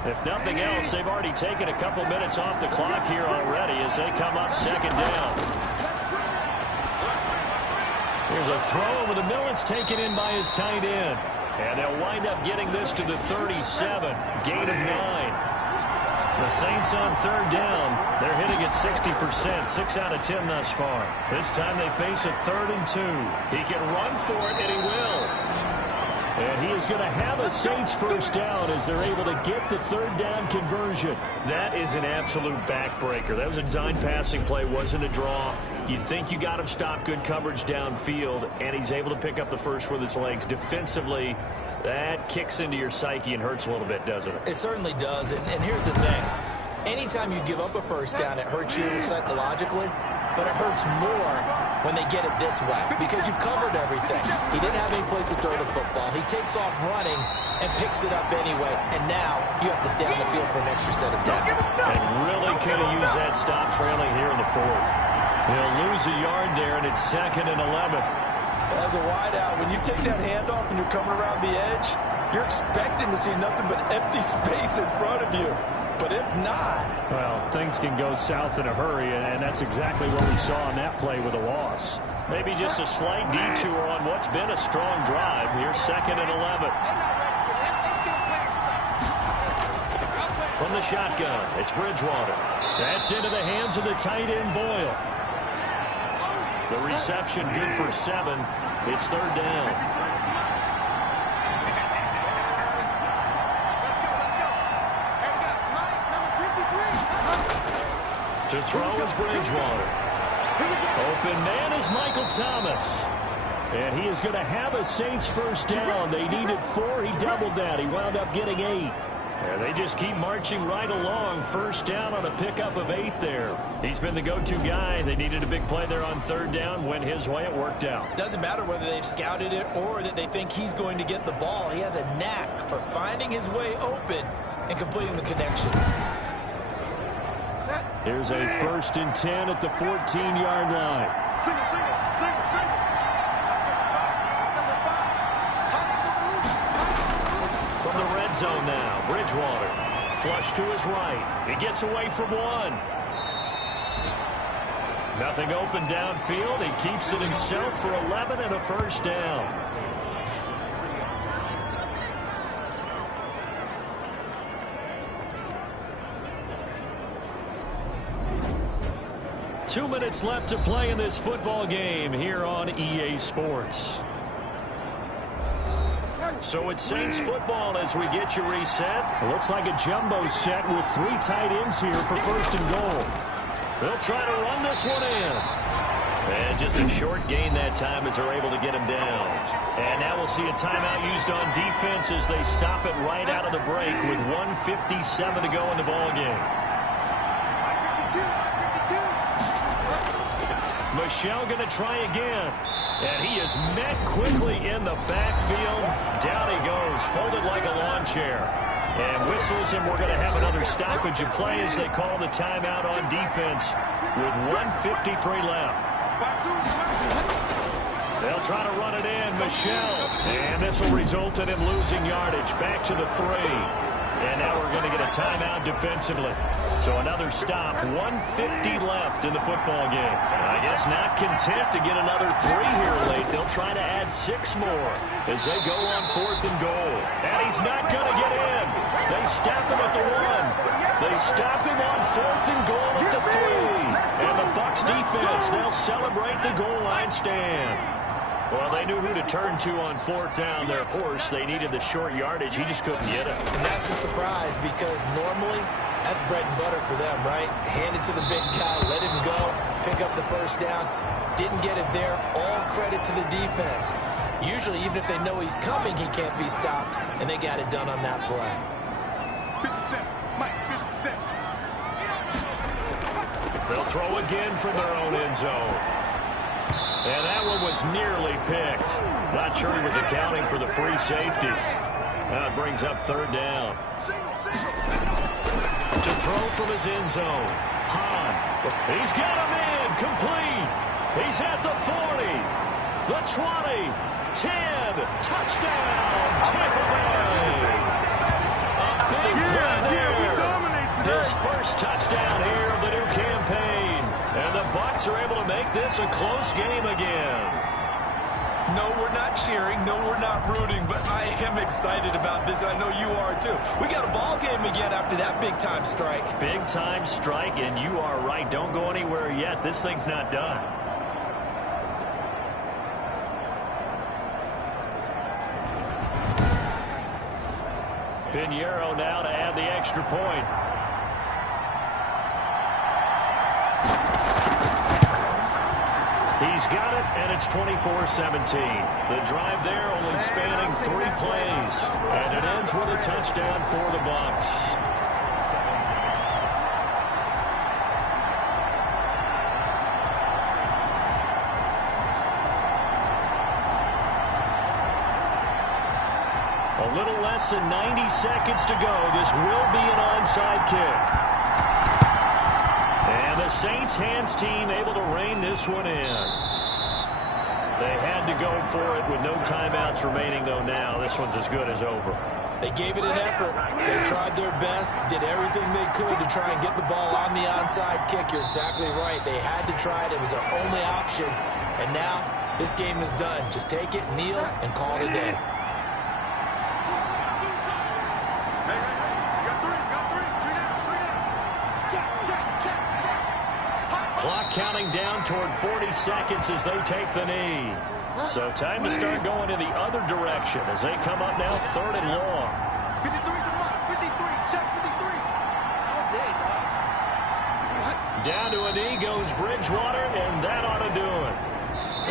If nothing else, they've already taken a couple minutes off the clock here already as they come up 2nd down. Here's a throw over the middle. It's taken in by his tight end. And they'll wind up getting this to the 37. Gain of 9. The Saints on third down. They're hitting at 60%. 6 out of 10 thus far. This time they face a 3rd and 2. He can run for it, and he will. And he is going to have a Saints first down as they're able to get the 3rd down conversion. That is an absolute backbreaker. That was a design passing play, wasn't a draw. You think you got him stopped, good coverage downfield, and he's able to pick up the first with his legs. Defensively, that kicks into your psyche and hurts a little bit, doesn't it? It certainly does, and here's the thing. Anytime you give up a first down, it hurts you psychologically, but it hurts more when they get it this way because you've covered everything. He didn't have any place to throw the football. He takes off running and picks it up anyway, and now you have to stay on the field for an extra set of downs. And really could have used that stop trailing here in the 4th. He'll lose a yard there, and it's 2nd and 11. As a wideout, when you take that handoff and you're coming around the edge, you're expecting to see nothing but empty space in front of you. But if not... Well, things can go south in a hurry, and that's exactly what we saw on that play with a loss. Maybe just a slight detour on what's been a strong drive. Here's 2nd and 11. From the shotgun, it's Bridgewater. That's into the hands of the tight end, Boyle. The reception good for 7. It's 3rd down. To throw is Bridgewater. Open man is Michael Thomas. And he is going to have a Saints first down. They needed 4. He doubled that. He wound up getting 8. And they just keep marching right along. First down on a pickup of 8 there. He's been the go-to guy. They needed a big play there on third down. Went his way. It worked out. Doesn't matter whether they've scouted it or that they think he's going to get the ball. He has a knack for finding his way open and completing the connection. Here's a 1st and 10 at the 14-yard line. From the red zone now, Bridgewater. Flush to his right. He gets away from one. Nothing open downfield. He keeps it himself for 11 and a first down. Two minutes left to play in this football game here on EA Sports. So it's Saints football as we get you reset. It looks like a jumbo set with 3 tight ends here for 1st and goal. They'll try to run this one in. And just a short gain that time as they're able to get him down. And now we'll see a timeout used on defense as they stop it right out of the break with 1:57 to go in the ballgame. Michel going to try again. And he is met quickly in the backfield. Down he goes, folded like a lawn chair. And whistles, and we're going to have another stoppage of play as they call the timeout on defense with 1:53 left. They'll try to run it in, Michel. And this will result in him losing yardage. Back to the 3. And now we're going to get a timeout defensively. So another stop, 1:50 left in the football game. I guess not content to get another 3 here late. They'll try to add 6 more as they go on 4th and goal. And he's not going to get in. They stop him at the 1. They stop him on 4th and goal at the 3. And the Bucs defense, they'll celebrate the goal line stand. Well, they knew who to turn to on 4th down. Their horse, they needed the short yardage. He just couldn't get it. And that's a surprise because normally that's bread and butter for them, right? Hand it to the big guy, let him go, pick up the first down. Didn't get it there. All credit to the defense. Usually, even if they know he's coming, he can't be stopped, and they got it done on that play. 57, Mike, 57. They'll throw again from their own end zone. And that one was nearly picked. Not sure he was accounting for the free safety. That brings up 3rd down. To throw from his end zone. Hahn. He's got him in. Complete. He's at the 40. The 20. 10. Touchdown. Tampa Bay. A big play there. His first touchdown here of the new campaign. And the Bucs are able to make this a close game again. No, we're not cheering. No, we're not rooting. But I am excited about this. I know you are, too. We got a ball game again after that big-time strike. Big-time strike, and you are right. Don't go anywhere yet. This thing's not done. Pinheiro now to add the extra point. He's got it, and it's 24-17. The drive there only spanning 3 plays. And it ends with a touchdown for the Bucs. A little less than 90 seconds to go. This will be an onside kick. And the Saints hands team able to rein this one in. They had to go for it with no timeouts remaining, though now. This one's as good as over. They gave it an effort. They tried their best, did everything they could to try and get the ball on the onside kick. You're exactly right. They had to try it. It was their only option. And now this game is done. Just take it, kneel, and call it a day. Clock counting down toward 40 seconds as they take the knee. So time to start going in the other direction as they come up now 3rd and long. 53 to Mike, 53, check 53. All day, dog. Down to a knee goes Bridgewater, and that ought to do it.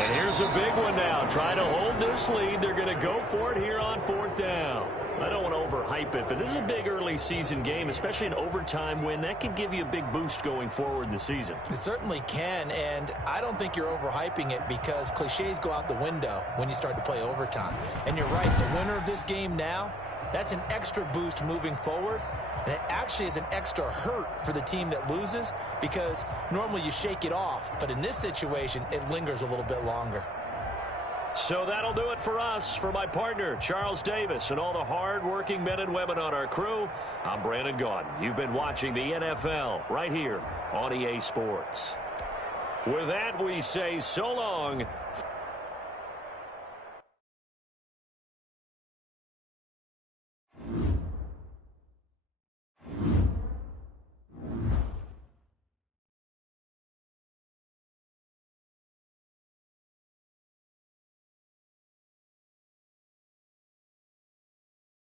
And here's a big one now. Trying to hold this lead. They're going to go for it here on 4th down. I don't want to overhype it, but this is a big early season game, especially an overtime win. That could give you a big boost going forward in the season. It certainly can, and I don't think you're overhyping it because cliches go out the window when you start to play overtime. And you're right, the winner of this game now, that's an extra boost moving forward, and it actually is an extra hurt for the team that loses because normally you shake it off, but in this situation, it lingers a little bit longer. So that'll do it for us. For my partner, Charles Davis, and all the hard-working men and women on our crew, I'm Brandon Gaudin. You've been watching the NFL right here on EA Sports. With that, we say so long.